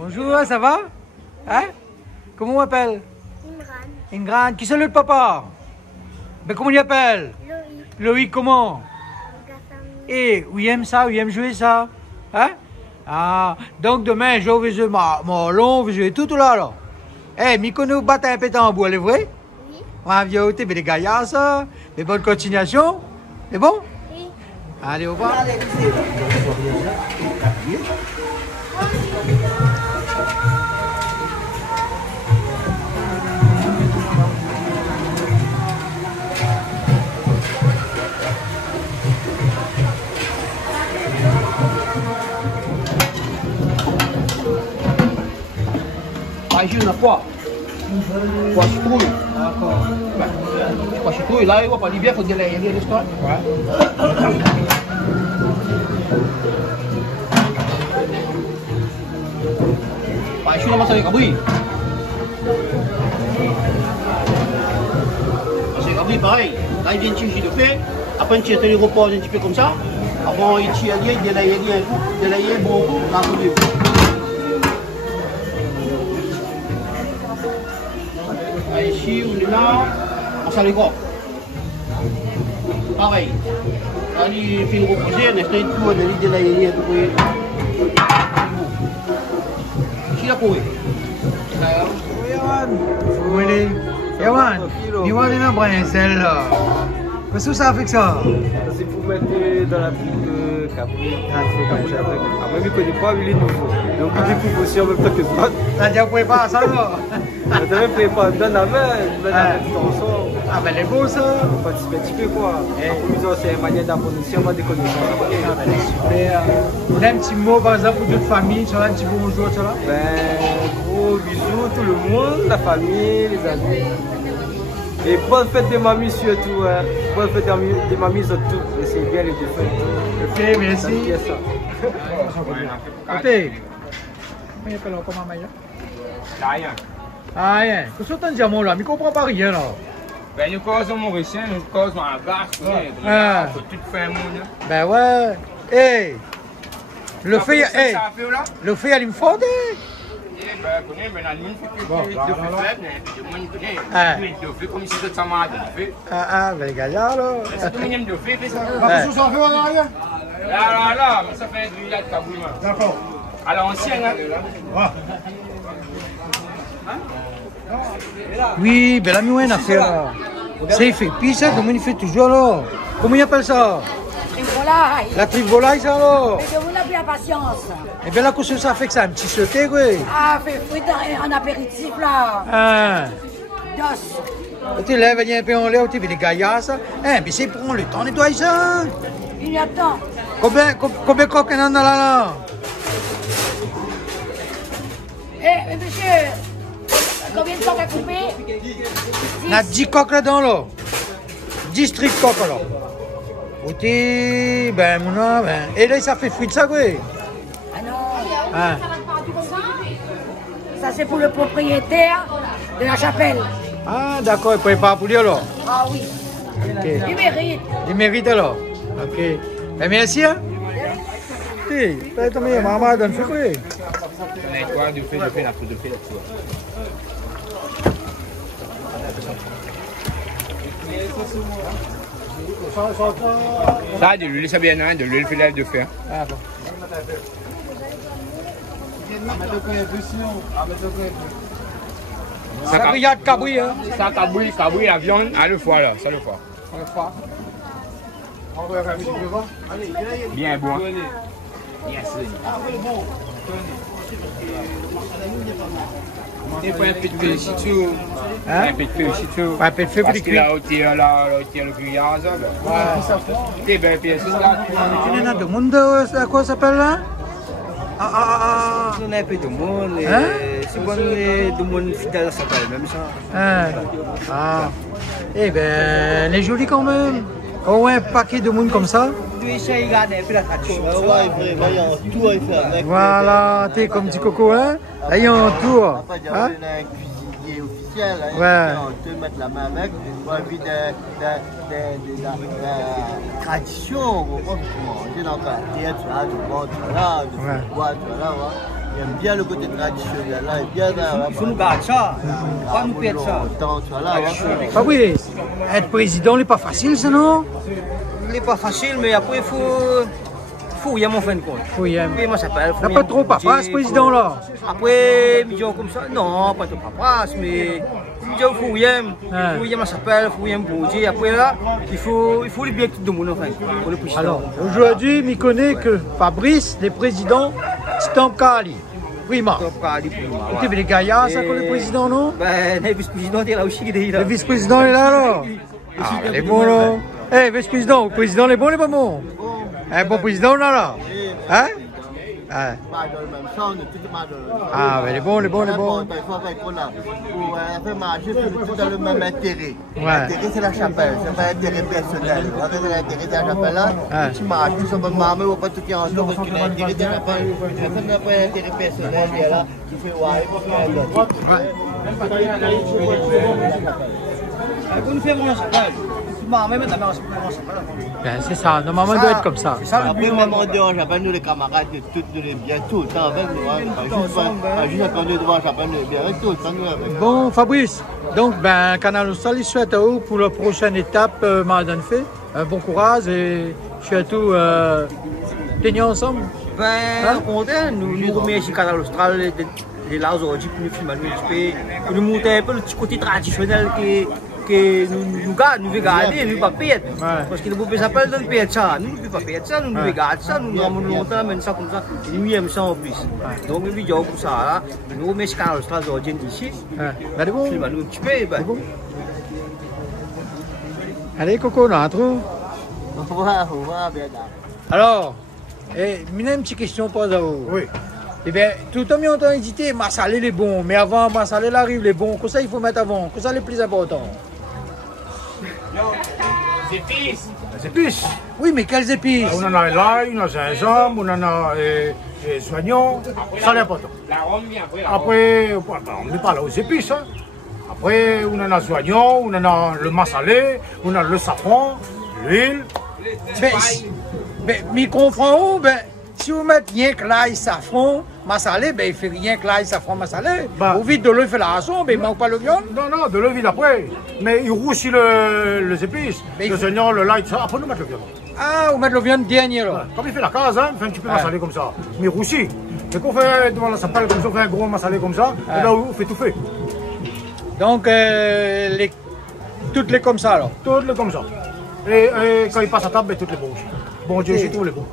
Bonjour, ça va? Hein? Comment on appelle? Ingran. Qui c'est le papa? Ben comment il appelle? Loïc comment? Et où il aime ça? Où il aime jouer ça? Hein? Ah, donc demain, je vais jouer mon long, je vais jouer tout là. Eh, mi connaît battre un pétant en bois, c'est vrai? Oui. On vient t'es des gaillards ça. Mais bonne continuation. C'est bon? Oui. Allez, au revoir. Imagine quoi? Quoi citrouille. D'accord. Quoi citrouille, là, il va pas bien, il faut dire l'histoire. Ouais. Imagine la masse avec abri. C'est abri pareil. Là, il vient de chercher de fait. Après, il tire les repose un petit peu comme ça. Après, il tire, il délaye un coup. Délaye, bon, là, vous voulez. Ici, on est là, on s'en quoi? Pareil. Là, il fait une reposer, on est tout, on est l'idée là, il est tout. Ici, la couille. Yawan, Yawan est dans Brincel là. Qu'est-ce que ça fait que ça? C'est pour mettre dans la pile de Capri. Après, il ne connaît pas, il est nouveau. Donc, il découvre aussi en même temps que toi. T'as déjà préparé ça là? Tu as même préparé, donne la main, donne la main, tu t'en sors. Ah ben les beaux ça. On participe un petit peu quoi. C'est une manière d'apprendre aussi, on va des connaissances. Ah ben super. On a un petit mot par exemple pour toute famille, tu vois, un petit bonjour, tu vois? Ben, gros bisous tout le monde, la famille, les amis. Et bonne fête des mamies surtout, hein. Bonne fête des mamies surtout. C'est bien les deux fêtes. Ok, merci. Ça. Ok. Comment il appelle comment Maya? Rien. Ah rien. Qu'est-ce que tu dis à moi là? Je ne comprends pas rien là. Ben, nous causons Mauricien, nous causons un gars, il faut tout faire monde. Ben ouais. Hey. Le fait, hey. Le fait, il me faut des. Eh ben, connais, mais la nuit, il faut que tu faibles, et moi, il connaît. Il fait comme si c'était sa mère, il fait. Ah, ben, gaillard là. C'est tout le monde de fait ça. Là, Là, mais ça fait un grillade de cabouille. d'accord. À l'ancienne, hein. Oui, ben la mienne a fait là. C'est fait. Puis ça, comment il fait toujours là? Comment il appelle ça? Trivolaille. La trivolaille ça là. Mais de vous n'avez pas patience. Et bien là, qu'est-ce que ça fait que ça a un petit sauté quoi? Ah, fait fruit en apéritif là. Ah. Dos. Tu lèves, il y a un peu en l'air, tu fais des gaillards ça. Hein, mais c'est prendre le temps de nettoyer ça. Il y a temps. Combien de coques il y en a là? Eh, monsieur, combien de temps t'as coupé? Il y a 10 coques là-dedans là. 10 strict coques là. Ok, ben mon nom, ben. Et là ça fait fruit de ça quoi. Ah non. Ah. Ça c'est pour le propriétaire de la chapelle. Ah d'accord, il prépare pour lui alors. Ah oui. Ok. Il mérite. Il mérite alors. Ok. Ben merci hein. Si, t'as tombé, maman donne fait quoi? On a quoi de fait, la faute de fait là-dessus. Ça, de l'huile, ça vient de l'huile filet de fer. Ah bon. Ça grillade cabri hein. Ça, cabouille, la viande, à le foie là, ça le foie. Bien bon. Bien sûr. Il faut un peu de feu ici tout. Un peu de feu ici tout. Un peu de feu pour parce que là, au tir le grillage, c'est bien pièce là. Tu n'as de monde, à quoi ça s'appelle là? Ah. On a un peu de monde, Hein? c'est bon, de monde fidèle, ça s'appelle même ça. Ah. Eh ben, elle est jolie quand même. Oh, un paquet de monde comme ça. Oui, ça, il garde un peu la tradition. Ouais, vraiment, il y a un tour à faire avec. Voilà, t'es comme petit coco, hein? Là, il y a un tour. Après, il y a Hein? un cuisinier officiel, hein, Ouais. on peut mettre la main avec. On a vu des traditions, on peut manger dans un théâtre, tu vois, du bord, tu vois là, du bois, tu vois là, ouais. aime bien le côté traditionnel. Là, il bien Il faut nous garder ça. Pas nous perdre ça. Fabrice, être président n'est pas facile, ça non? Il n'est pas facile, mais après, il faut y aller en fin de compte. Oui, hein. Oui, moi, ça s'appelle. T'as pas trop paperasse, ce président-là? Après, il dit comme ça. Non, pas trop paperasse, mais. Il dit faut y aller. Il faut y aller, moi, ça s'appelle. Il faut y aller pour dire. Après, là, il faut le bien tout le monde, en fait. Pour le président. Alors, aujourd'hui, je connais que Fabrice, le président, Stankali. Prima. Tu veux les gaillards, ça, comme le président, non? Ben, le vice-président est là aussi. Le vice-président est là, alors? Ah, il est bon, là. Eh, vice-président, le président, il est bon, il est pas bon? Un bon président, là? Hein? Ah, mais il est bon, il est bon, il est bon. Il faut faire marcher tout dans le même intérêt. Ouais. L'intérêt, c'est la chapelle, c'est pas l'intérêt personnel. C'est l'intérêt de la chapelle là. Tu marches, tu ne peux pas marcher, pas tout est en parce que l'intérêt de la chapelle, ça n'a pas l'intérêt personnel. Et là, tu fais ouais, il faut faire l'autre. Quand nous faisons la chapelle, Ben, c'est ça, normalement, il doit être comme ça. Après, même en dehors, j'appelle nous les camarades, tous nous les bien, tout le temps avec nous. Juste quand nous devons j'appelle nous les bien, tout le temps nous avec. Bon, Fabrice, donc, ben, Canal Austral, il souhaite à vous pour la prochaine étape, Madame fait. Bon courage et surtout, tenir ensemble. Ben, nous remercions Canal Austral de là aujourd'hui pour nous filmer un petit peu, pour nous montrer un peu le petit côté traditionnel que nous regardons, nous ne pas perdre. Parce que nous ne pouvons pas perdre ça. Nous ne pouvons pas perdre ça, nous regardons ça, nous avons longtemps, mais ça comme ça, et nous aimons ça en plus. Donc, nous vidéos pour ça, nous remercions Canal Austral aujourd'hui ici. Filmer un petit peu. Allez, Coco, on entre. Alors, une petite question pour vous. Oui. Eh bien, tout le temps, on a hésité, Massalé les bons, mais avant Massalé arrive les bons, que ça il faut mettre avant, que ça le plus important. Les épices. Les épices. Oui, mais quelles épices? On en a l'ail, on en a gingembre, on en a soignons, ça c'est important. La rome vient Après, on n'est pas là aux épices. Hein. Après, on en a soignons, on en a le massalé, on a le safran, l'huile. Mais comprends-vous, si vous mettez rien que l'ail, safran, massalé, ben il fait rien que l'ail, safran, massalé. Au vide de l'eau, il fait la ration, mais il ne manque pas le viande. Non, de l'eau vide après. Mais il roussit les épices, le oignons, le lait, tout ça. Après, nous mettons le viande. Ah, vous mettez le viande dernier là. Comme il fait la case, hein, il fait un petit peu massalé comme ça. Mais il roussit. Et quand on fait devant la sapale comme ça, on fait un gros massalé comme ça, et là, on fait tout fait. Donc, toutes les comme ça alors? Toutes les comme ça. Et quand il passe à table, ben, toutes les bons aussi. Bon Dieu, c'est tous les bons.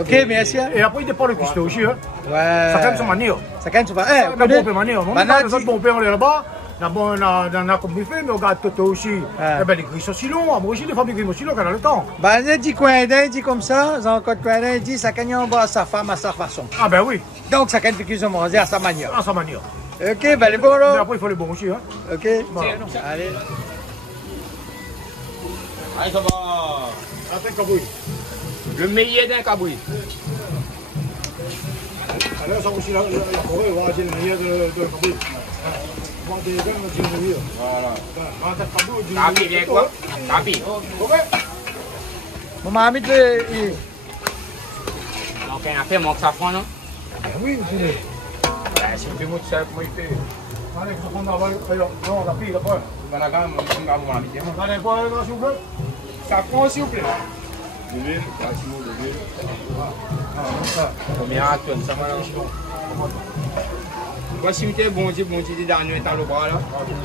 Ok, merci. Et après, il dépend le cuistot aussi. Hein. Ouais. Ça quand même son manière. Ça quand même son manière. On a bon peu manière. On a les autres bons peu, on est là-bas. On a comme il fait, mais on regarde tout aussi. Eh ben, les grilles sont si longs. Moi aussi, les femmes de grilles sont si longs, on a le temps. Ben, on dit coin d'un, dit comme ça. Encore coin d'un, dit ça quand on va à sa femme à sa façon. Ah ben oui. Donc, ça quand fait qu'ils ont mangé à sa manière. À sa manière. Ok, ben les bons là. Mais après, il faut les bons aussi. Hein. Ok. Bon. Allez. Allez, ça va. Attends, cabouille. Le meilleur d'un cabouille. Alors, ça aussi, la forêt, on va dire le meilleur de cabouille. On va dire le meilleur. Voilà. Tapi, bien quoi? Tapi. Mon mamie, le. Donc, on a fait mon safran, non? Oui, c'est Si tu veux, tu sais comment il fait. allez, je prends non, la pile après. On va la gamme, on va voir l'habitude. Allez, quoi, s'il vous plaît? Safran, s'il vous plaît. L'huile, l'huile. Combien à tonne, ça va là? Voici tu es bon Dieu, dis dernier état le bras là.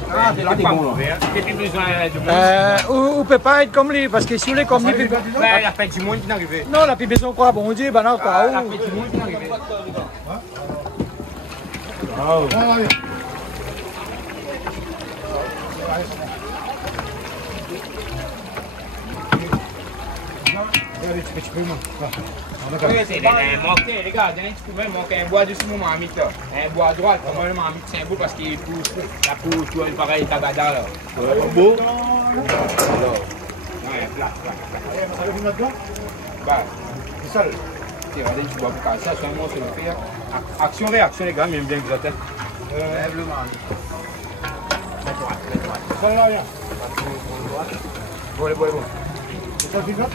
Ah, c'est là t'es bon là. T'as plus besoin de monde. Ou peut pas être comme lui, parce que si vous voulez comme lui. Ben, la fête du monde qui n'arrive. Non, la plus besoin quoi, bon Dieu, ben non, quoi. La fête du monde qui n'arrive. Allez. Tu peux Oui, c'est manqué, regarde, tu peux même manquer un bois dessus mon mamite là. Un bois à droite, moi le mamite c'est un beau parce qu'il pousse, la pousse, tu vois, il paraît tabada là. Beau. Alors, ouais, plat. Ça le là-dedans? Bah, C'est ça. regardez, tu vois, pour ça, soit moi c'est le faire. Action-réaction les gars, même bien que la tête. Lève le mamite. Ça là, rien. Bon. C'est ça qui vient?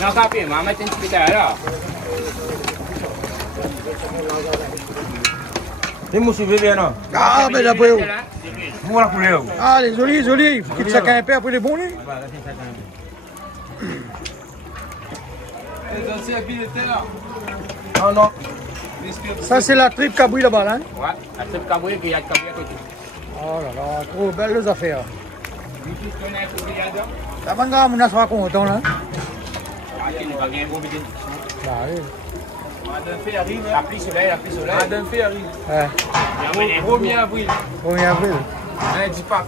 Non, capé, maman, t'es un petit peu là. Les mousses bien non. Ah, mais là, pour Moi la couleur. ah, les olives, les olives. Quitte chacun un peu après les bons nuits. Non, non. Ça, c'est la tripe cabri là-bas, là. Hein? Ouais, la tripe cabrée qu'il y a de cabré à côté. Oh là là, trop belles les affaires. La bonne gamme, on a soit content, là. Bah oui. La pluie soleil, la pluie soleil. Adam fait arrive. Ouais. 1er avril. 1er avril. Lundi pas.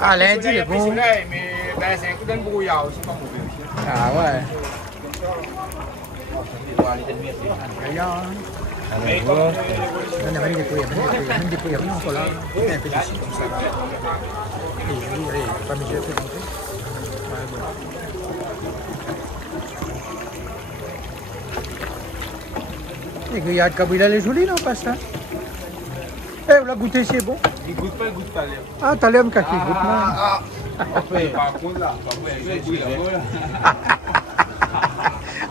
Ah, lundi, il est bon. Soleil, mais ben, c'est un coup d'un brouillard aussi, pas mauvais. Ah ouais. Regarde. Mais comme les grillades Kabila, elle est jolie, non, pasta? Eh, vous la goûtez, c'est bon? il goûte pas l'air. Ah, t'as l'air, quand il goûte, non? Par contre là,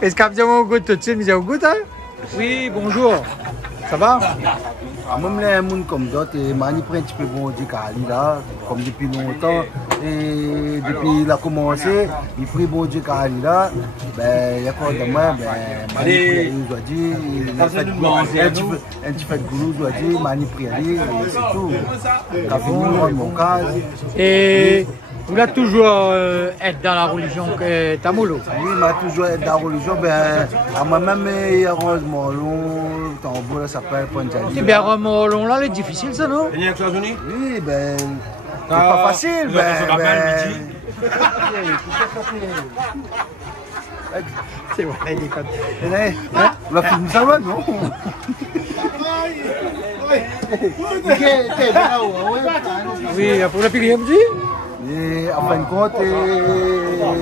Est-ce qu'il y a un goût tout de suite, mais il y a un goût, hein? Oui, bonjour. Ça va? Même les gens comme d'autres, ils manipulent un petit peu bon du Cali là, comme depuis longtemps. Et depuis qu'il a commencé, il prit bon du Cali là, ben, il y a pas de moi, ben, manipulé aujourd'hui, un petit peu de goulou aujourd'hui, manipulé, c'est tout. Quand on rentre mon cas. Et vous l'avez toujours être dans la religion Tamolo? Oui, il m'a toujours été dans la religion, ben, à moi-même, il y a un molon, tambour, ça s'appelle Punjabi. C'est bien, un molon là, c'est difficile ça, non? Il y a quelque chose de unique? Oui, ben, c'est pas facile, C'est vrai, il déconne. La film ça va, non? Oui, pour la pilier, me dit? Et en fin de compte,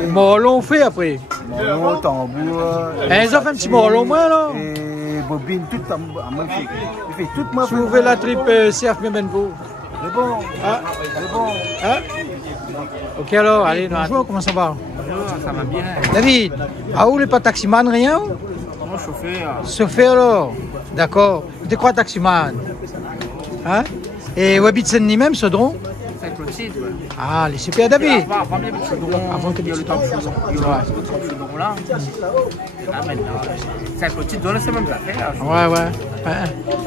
Molon fait après. molon, tambour. Ils ont fait un petit molon, moi, là. Et bobine, tout en même temps. Il fait tout moi. Si vous ouvrez la tripe CF Membenpo. C'est bon. Ah, C'est bon. hein? Ok, alors, allez, bonjour, comment ça va? Bonjour, ça va bien. David, ah où les pas taximan, rien? Comment chauffeur? Chauffeur, alors? D'accord. De quoi taximan? Hein? Et où habite Saint-Denis même, ce drone? Saint-Clotilde, ouais. Ah, les super David. Avant, il y avait le chaudron. Avant que il y a le temps de chaudron. Il y a le temps de chaudron là. Là, maintenant, Saint-Clotilde donne ces mêmes affaires. Ouais, ouais.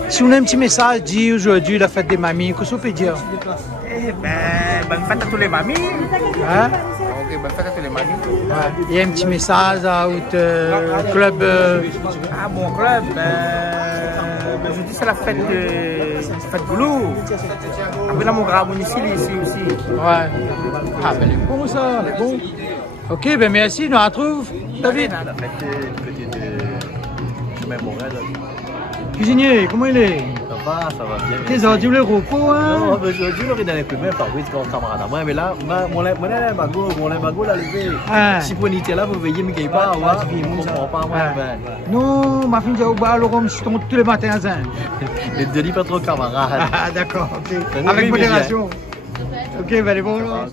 Si on a un petit message, dit aujourd'hui la fête des mamies, qu'est-ce qu'on peut dire? Eh ben, bonne fête à tous les mamies. Hein? Ok, bonne fête à tous les mamies. Ouais. Il y a un petit message à votre club. Ah, mon club, aujourd'hui c'est la fête boulot. Après, là, mon grand municipal ici aussi. Ouais. Ah, ben, elle est bon ça, elle est bon. Ok, ben merci, nous on retrouve. David. La fête de chemin Montréal. Cuisinier, comment il est? Ça va bien. T'es ordi le repos, hein? Non, aujourd'hui, on est dans les premiers favoris quand camarade à moi. Mais là, mon limbago l'a levé. Si vous n'étiez là, vous veillez, mais qu'il n'y a pas, on ne comprend pas. Non, ma fille dit au bar, le rhum, je tombe tous les matins à Zin. Les deux pas trop camarades. Ah, d'accord, ok. Avec modération. Ok, ben, elle est bon, là.